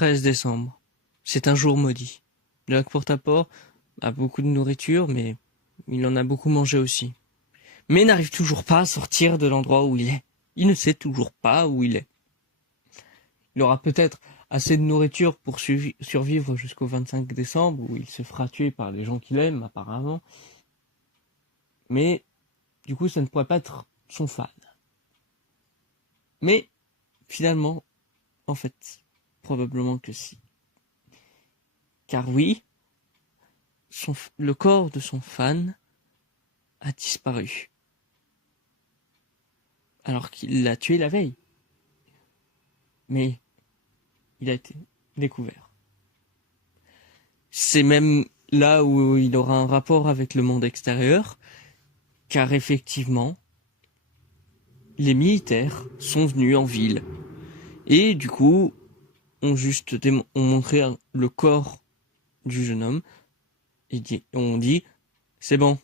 13 décembre. C'est un jour maudit. Jack Portaport a beaucoup de nourriture, mais il en a beaucoup mangé aussi. Mais n'arrive toujours pas à sortir de l'endroit où il est. Il ne sait toujours pas où il est. Il aura peut-être assez de nourriture pour survivre jusqu'au 25 décembre, où il se fera tuer par les gens qu'il aime, apparemment. Mais, du coup, ça ne pourrait pas être son fan. Mais, finalement, en fait, probablement que si. Car oui, le corps de son fan a disparu. Alors qu'il l'a tué la veille. Mais il a été découvert. C'est même là où il aura un rapport avec le monde extérieur, car effectivement, les militaires sont venus en ville. Et du coup, ont montré le corps du jeune homme, et on dit, c'est bon,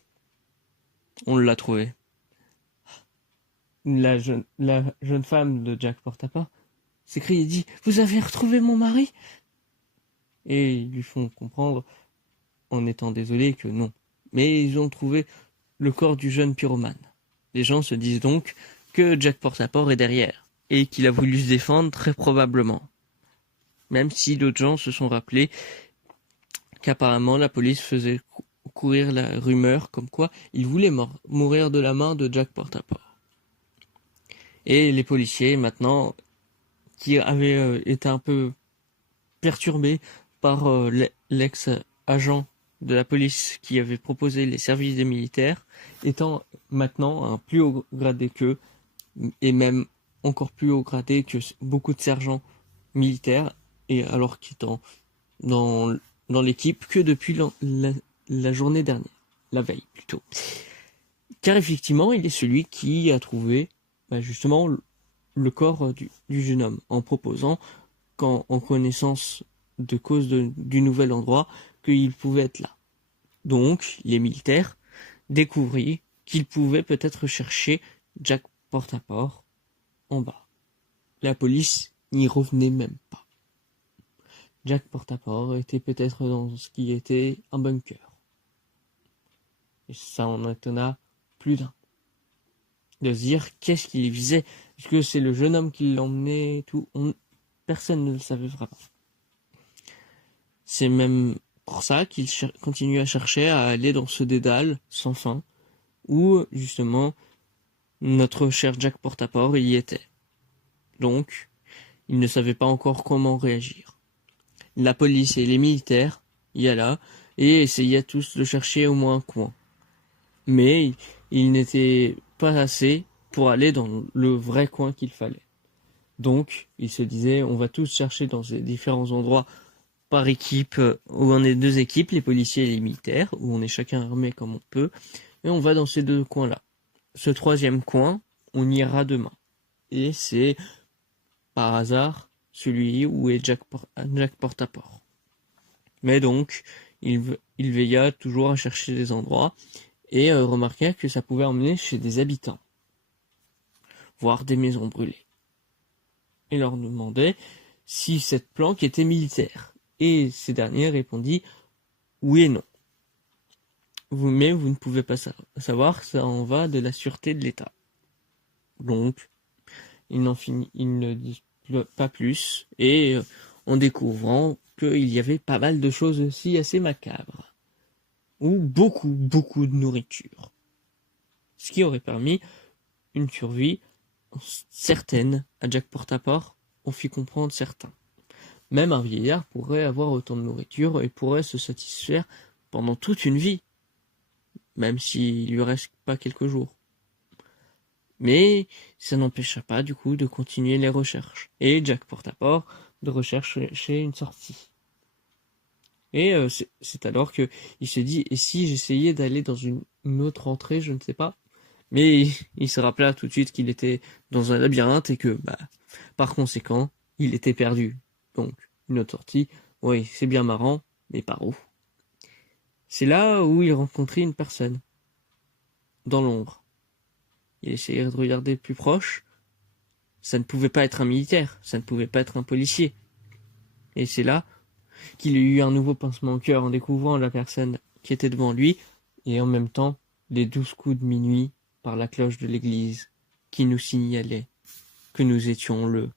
on l'a trouvé. La jeune femme de Jack Portaport s'écrie et dit, vous avez retrouvé mon mari? Et ils lui font comprendre, en étant désolés, que non. Mais ils ont trouvé le corps du jeune pyromane. Les gens se disent donc que Jack Portaport est derrière, et qu'il a voulu se défendre très probablement. Même si d'autres gens se sont rappelés qu'apparemment la police faisait courir la rumeur comme quoi il voulait mourir de la main de Jack Portaport. Et les policiers, maintenant, qui avaient été un peu perturbés par l'ex-agent de la police qui avait proposé les services des militaires, étant maintenant un plus haut gradé qu'eux, et même encore plus haut gradé que beaucoup de sergents militaires, et alors qu'étant dans l'équipe que depuis la journée dernière, la veille plutôt. Car effectivement, il est celui qui a trouvé justement le corps du jeune homme, en proposant, en connaissance de cause du nouvel endroit, qu'il pouvait être là. Donc, les militaires découvrirent qu'ils pouvaient peut-être chercher Jack Portaport en bas. La police n'y revenait même pas. Jack Portaport était peut-être dans ce qui était un bunker. Et ça en étonna plus d'un. De se dire, qu'est-ce qu'il y faisait? Est-ce que c'est le jeune homme qui l'emmenait et tout? Personne ne le savait vraiment. C'est même pour ça qu'il continue à chercher à aller dans ce dédale sans fin, où justement notre cher Jack Portaport y était. Donc, il ne savait pas encore comment réagir. La police et les militaires y allaient et essayaient tous de chercher au moins un coin. Mais il n'était pas assez pour aller dans le vrai coin qu'il fallait. Donc, il se disait, on va tous chercher dans ces différents endroits par équipe, où on est deux équipes, les policiers et les militaires, où on est chacun armé comme on peut, et on va dans ces deux coins-là. Ce troisième coin, on ira demain. Et c'est, par hasard, celui où est Jack Portaport. Mais donc, il veilla toujours à chercher des endroits, et remarqua que ça pouvait emmener chez des habitants, voire des maisons brûlées. Et leur demandait si cette planque était militaire. Et ces derniers répondit oui et non. Mais vous ne pouvez pas savoir, ça en va de la sûreté de l'État. Donc, il ne dit pas plus, et en découvrant qu'il y avait pas mal de choses aussi assez macabres, ou beaucoup de nourriture. Ce qui aurait permis une survie certaine à Jack Portaport, on fit comprendre certains. Même un vieillard pourrait avoir autant de nourriture et pourrait se satisfaire pendant toute une vie, même s'il lui reste pas quelques jours. Mais ça n'empêcha pas du coup de continuer les recherches, et Jack Portaport de rechercher une sortie. Et c'est alors que il se dit, et si j'essayais d'aller dans une autre entrée, je ne sais pas. Mais il se rappela tout de suite qu'il était dans un labyrinthe et que, par conséquent, il était perdu. Donc, une autre sortie, oui, c'est bien marrant, mais par où? C'est là où il rencontrait une personne, dans l'ombre. Il essayait de regarder plus proche. Ça ne pouvait pas être un militaire, ça ne pouvait pas être un policier. Et c'est là qu'il a eu un nouveau pincement au cœur en découvrant la personne qui était devant lui, et en même temps les 12 coups de minuit par la cloche de l'église qui nous signalait que nous étions le